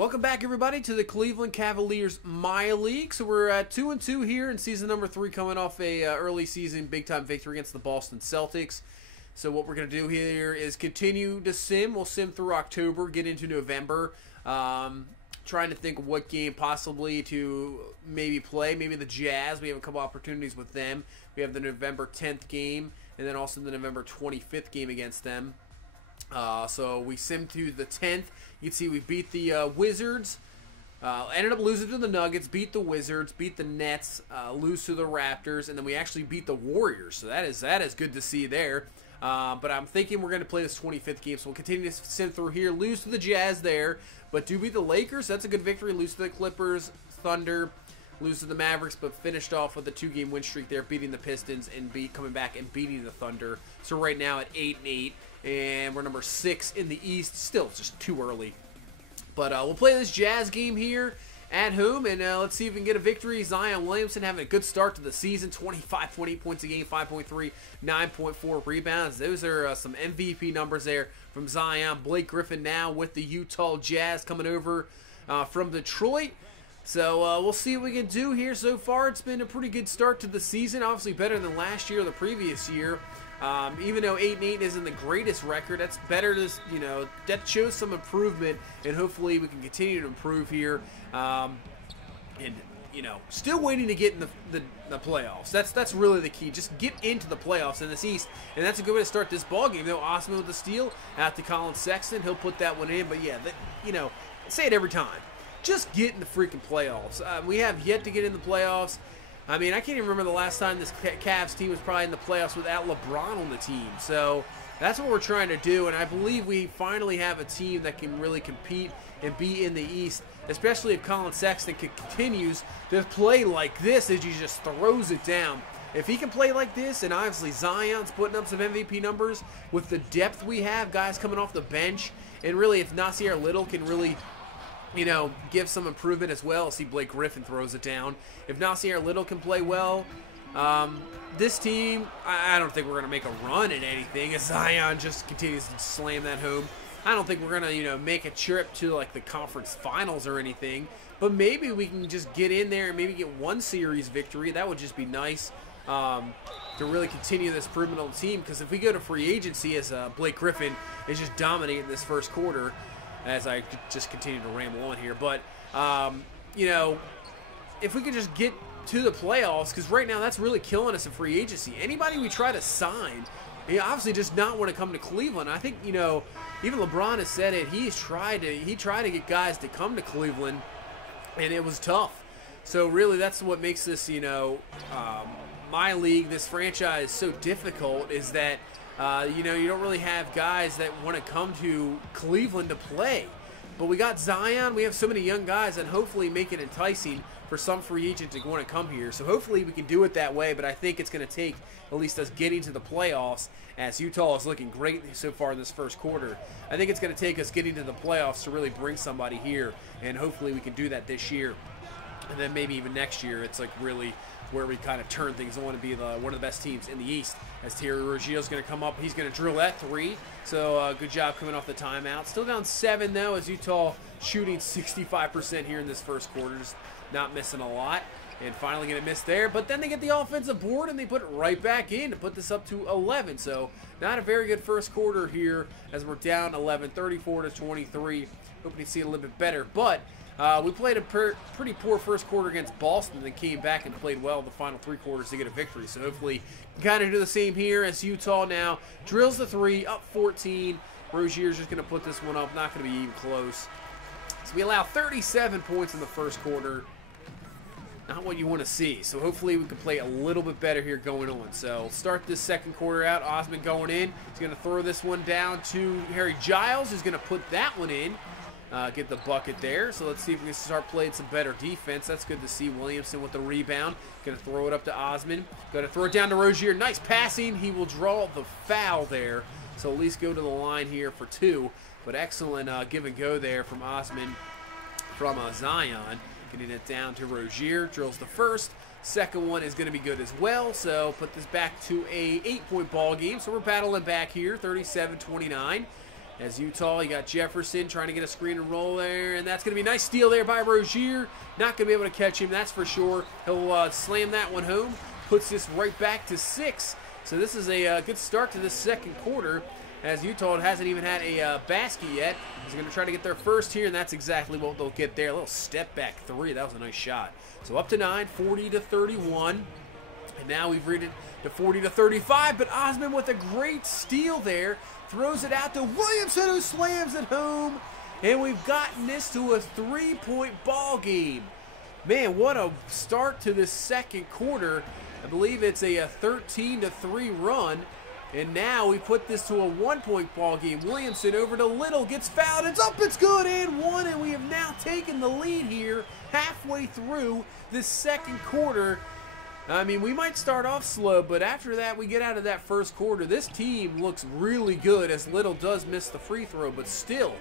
Welcome back, everybody, to the Cleveland Cavaliers MyLeague. So we're at 2-2 here in season number 3, coming off a early season big-time victory against the Boston Celtics. So what we're going to do here is continue to sim. We'll sim through October, get into November, trying to think of what game possibly to maybe play. Maybe the Jazz. We have a couple opportunities with them. We have the November 10th game, and then also the November 25th game against them. So we sim to the 10th. You can see we beat the Wizards, ended up losing to the Nuggets, beat the Wizards, beat the Nets, lose to the Raptors, and then we actually beat the Warriors. So that is good to see there. But I'm thinking we're going to play this 25th game, so we'll continue to sim through here. Lose to the Jazz there, but do beat the Lakers. That's a good victory. Lose to the Clippers, Thunder, lose to the Mavericks, but finished off with a 2-game win streak there, beating the Pistons and coming back and beating the Thunder. So right now at 8-8. And we're number 6 in the East. Still, it's just too early. But we'll play this Jazz game here at home, and let's see if we can get a victory. Zion Williamson having a good start to the season. 25.8 points a game, 5.3, 9.4 rebounds. Those are some MVP numbers there from Zion. Blake Griffin now with the Utah Jazz coming over from Detroit. So we'll see what we can do here. So far, it's been a pretty good start to the season. Obviously better than last year or the previous year. Even though 8-8 isn't the greatest record, that's better to, that shows some improvement, and hopefully we can continue to improve here. Still waiting to get in the playoffs. That's really the key. Just get into the playoffs in this East, and that's a good way to start this ball game. Though Osman with the steal out to Colin Sexton, he'll put that one in. But yeah, I say it every time. Just get in the freaking playoffs. We have yet to get in the playoffs. I mean, I can't even remember the last time this Cavs team was probably in the playoffs without LeBron on the team. So that's what we're trying to do, and I believe we finally have a team that can really compete and be in the East, especially if Colin Sexton continues to play like this as he just throws it down. If he can play like this, and obviously Zion's putting up some MVP numbers with the depth we have, guys coming off the bench, and really if Nasir Little can really give some improvement as well. See Blake Griffin throws it down. If Nasir Little can play well, this team, I don't think we're going to make a run at anything as Zion just continues to slam that home. I don't think we're going to, make a trip to like the conference finals or anything, but maybe we can just get in there and maybe get one series victory. That would just be nice to really continue this improvement on the team, because if we go to free agency as Blake Griffin is just dominating this first quarter, as I just continue to ramble on here. But, if we could just get to the playoffs, because right now that's really killing us in free agency. Anybody we try to sign, he obviously does not want to come to Cleveland. I think, even LeBron has said it. He tried to get guys to come to Cleveland, and it was tough. So really that's what makes this, my league, this franchise so difficult, is that you don't really have guys that want to come to Cleveland to play. But we got Zion. We have so many young guys, and hopefully make it enticing for some free agent to want to come here. So hopefully we can do it that way, but I think it's going to take at least us getting to the playoffs, as Utah is looking great so far in this first quarter. I think it's going to take us getting to the playoffs to really bring somebody here, and hopefully we can do that this year. And then maybe even next year, it's like really where we kind of turn things on to be one of the best teams in the East. As Terry Rozier's going to come up, he's going to drill that 3. So good job coming off the timeout. Still down 7 though, as Utah shooting 65% here in this first quarter, just not missing a lot. And finally going to miss there, but then they get the offensive board and they put it right back in to put this up to 11. So not a very good first quarter here, as we're down 11, 34-23. Hoping to see a little bit better, but we played a pretty poor first quarter against Boston, then came back and played well the final 3 quarters to get a victory. So hopefully we kind of do the same here, as Utah now drills the 3, up 14. Rozier's just going to put this one up, not going to be even close. So we allow 37 points in the first quarter. Not what you want to see. So hopefully we can play a little bit better here going on. So start this second quarter out. Osman going in. He's going to throw this one down to Harry Giles, who's going to put that one in. Get the bucket there. So let's see if we can start playing some better defense. That's good to see. Williamson with the rebound. Going to throw it up to Osman. Going to throw it down to Rozier. Nice passing. He will draw the foul there. So at least go to the line here for 2. But excellent give and go there from Osman, from Zion. Getting it down to Rozier. Drills the first. Second one is going to be good as well. So put this back to a 8-point ball game. So we're battling back here, 37-29. As Utah, you got Jefferson trying to get a screen and roll there, and that's going to be a nice steal there by Rozier. Not going to be able to catch him, that's for sure. He'll slam that one home. Puts this right back to 6. So this is a good start to this second quarter, as Utah hasn't even had a basket yet. He's going to try to get their first here, and that's exactly what they'll get there. A little step back 3. That was a nice shot. So up to 9, 40-31. And now we've reached it to 40-35, but Osman with a great steal there. Throws it out to Williamson, who slams it home. And we've gotten this to a 3-point ball game. Man, what a start to this second quarter. I believe it's a 13-3 run. And now we put this to a 1-point ball game. Williamson over to Little, gets fouled. It's up, it's good, and 1. And we have now taken the lead here halfway through this second quarter. I mean, we might start off slow, but after that, we get out of that first quarter. This team looks really good, as Little does miss the free throw, but still,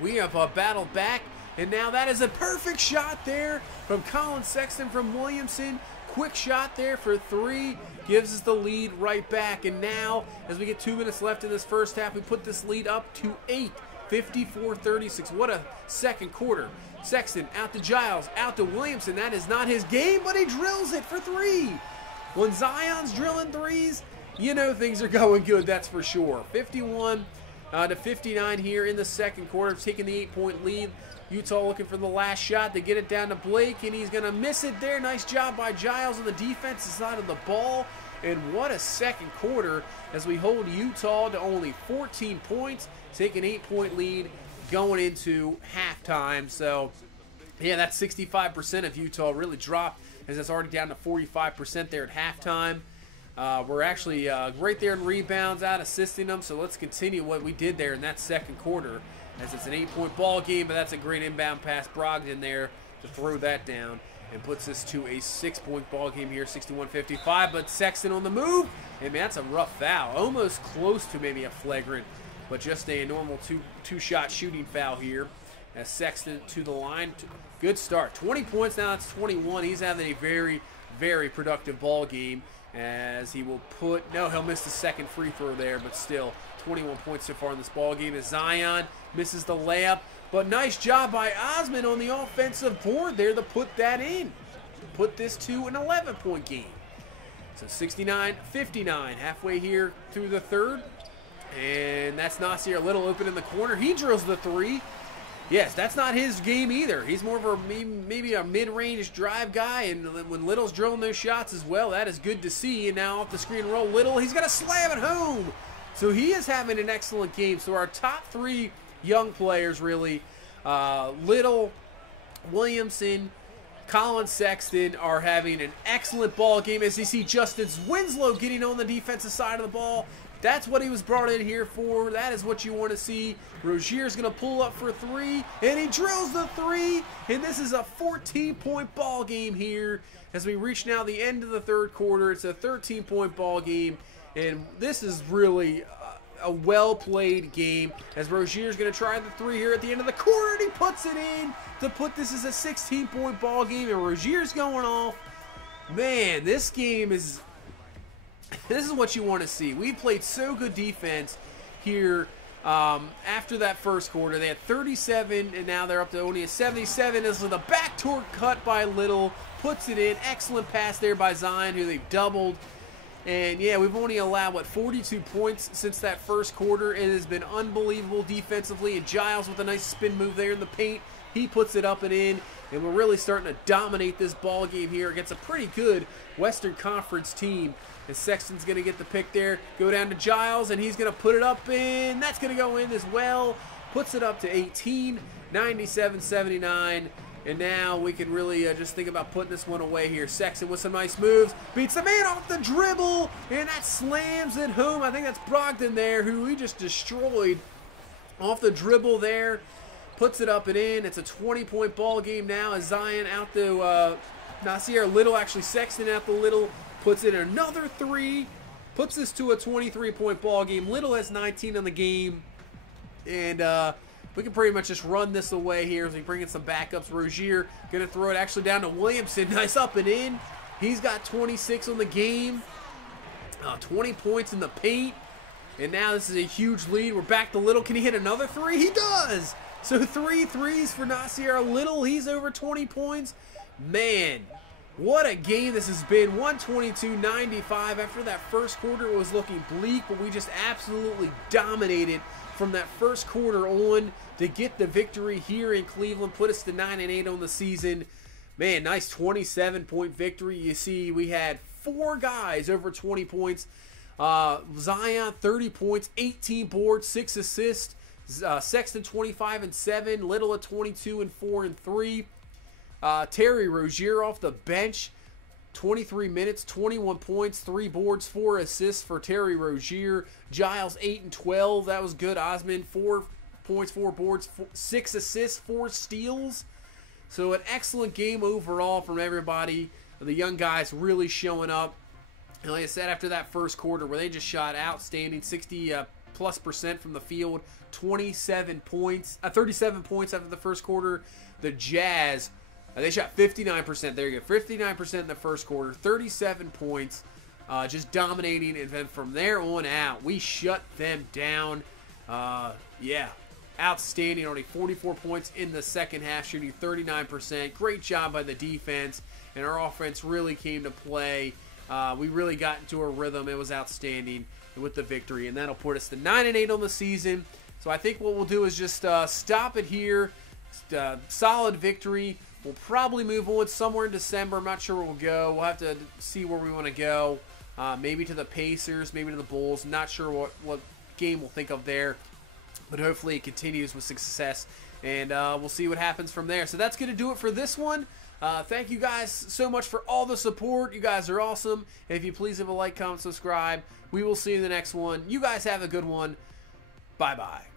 we have battled back, and now that is a perfect shot there from Colin Sexton from Williamson. Quick shot there for 3, gives us the lead right back, and now, as we get 2 minutes left in this first half, we put this lead up to 8, 54-36. What a second quarter. Sexton out to Giles, out to Williamson. That is not his game, but he drills it for 3. When Zion's drilling 3s, you know things are going good, that's for sure. 51-59 here in the second quarter, taking the 8-point lead. Utah looking for the last shot. They get it down to Blake, and he's going to miss it there. Nice job by Giles on the defensive side of the ball. And what a second quarter as we hold Utah to only 14 points, take an 8-point lead going into halftime. So, yeah, that 65% of Utah really dropped, as it's already down to 45% there at halftime. We're actually right there in rebounds, out assisting them. So let's continue what we did there in that second quarter, as it's an 8-point ball game, but that's a great inbound pass. Brogdon there to throw that down and puts us to a 6-point ball game here, 61-55. But Sexton on the move, and man, that's a rough foul. Almost close to maybe a flagrant, but just a normal two-shot shooting foul here. As Sexton to the line. Good start. 20 points, now it's 21. He's having a very, very productive ball game, as he will he'll miss the second free throw there, but still 21 points so far in this ball game, as Zion misses the layup. But nice job by Osman on the offensive board there to put that in. Put this to an 11-point game. So 69-59, halfway here through the third. And that's Nasir Little open in the corner. He drills the 3. Yes, that's not his game either. He's more of a maybe a mid-range drive guy, and when Little's drilling those shots as well, that is good to see. And now off the screen roll, Little, he's going to slam it home. So he is having an excellent game. So our top 3 young players, really, Little, Williamson, Colin Sexton, are having an excellent ball game, as you see Justin Winslow getting on the defensive side of the ball. That's what he was brought in here for. That is what you want to see. Rozier's going to pull up for 3, and he drills the 3, and this is a 14-point ball game here as we reach now the end of the third quarter. It's a 13-point ball game, and this is really a well-played game, as Rozier's going to try the 3 here at the end of the quarter, and he puts it in to put this as a 16-point ball game, and Rozier's going off. Man, this game is... This is what you want to see. We played so good defense here after that first quarter. They had 37, and now they're up to only a 77. This is a backdoor cut by Little. Puts it in. Excellent pass there by Zion, who they've doubled. And, yeah, we've only allowed, 42 points since that first quarter. It has been unbelievable defensively. And Giles with a nice spin move there in the paint. He puts it up and in. And we're really starting to dominate this ball game here against a pretty good Western Conference team. And Sexton's going to get the pick there. Go down to Giles, and he's going to put it up in. That's going to go in as well. Puts it up to 18, 97-79. And now we can really just think about putting this one away here. Sexton with some nice moves. Beats the man off the dribble, and that slams it home. I think that's Brogdon there, who he just destroyed off the dribble there. Puts it up and in. It's a 20-point ball game now, as Zion out to Nasir Little. Actually, Sexton out to Little. Puts in another 3. Puts this to a 23-point ball game. Little has 19 on the game. And we can pretty much just run this away here as we bring in some backups. Rozier going to throw it actually down to Williamson. Nice up and in. He's got 26 on the game. 20 points in the paint. And now this is a huge lead. We're back to Little. Can he hit another three? He does! So 3 threes for Nasir Little. He's over 20 points. Man, what a game this has been. 122-95. After that first quarter, it was looking bleak, but we just absolutely dominated from that first quarter on to get the victory here in Cleveland. Put us to 9-8 on the season. Man, nice 27-point victory. You see, we had 4 guys over 20 points. Zion, 30 points, 18 boards, 6 assists. Sexton, 25 and 7. Little at 22 and 4 and 3. Terry Rozier off the bench, 23 minutes, 21 points, 3 boards, 4 assists for Terry Rozier. Giles, 8 and 12. That was good. Osman, 4 points, 4 boards, 6 assists, 4 steals. So an excellent game overall from everybody. The young guys really showing up. And like I said, after that first quarter where they just shot outstanding, 60+% from the field, 37 points after the first quarter. The Jazz, they shot 59%. There you go, 59% in the first quarter, 37 points, just dominating. And then from there on out, we shut them down. Yeah, outstanding. Only 44 points in the second half, shooting 39%. Great job by the defense, and our offense really came to play. We really got into a rhythm. It was outstanding with the victory, and that'll put us to 9-8 on the season. So I think what we'll do is just stop it here. Solid victory. We'll probably move on somewhere in December. I'm not sure where we'll go. We'll have to see where we want to go. Maybe to the Pacers, maybe to the Bulls. Not sure what game we'll think of there. But hopefully it continues with success. And we'll see what happens from there. So that's going to do it for this one. Thank you guys so much for all the support. You guys are awesome. And if you please leave a like, comment, subscribe. We will see you in the next one. You guys have a good one. Bye-bye.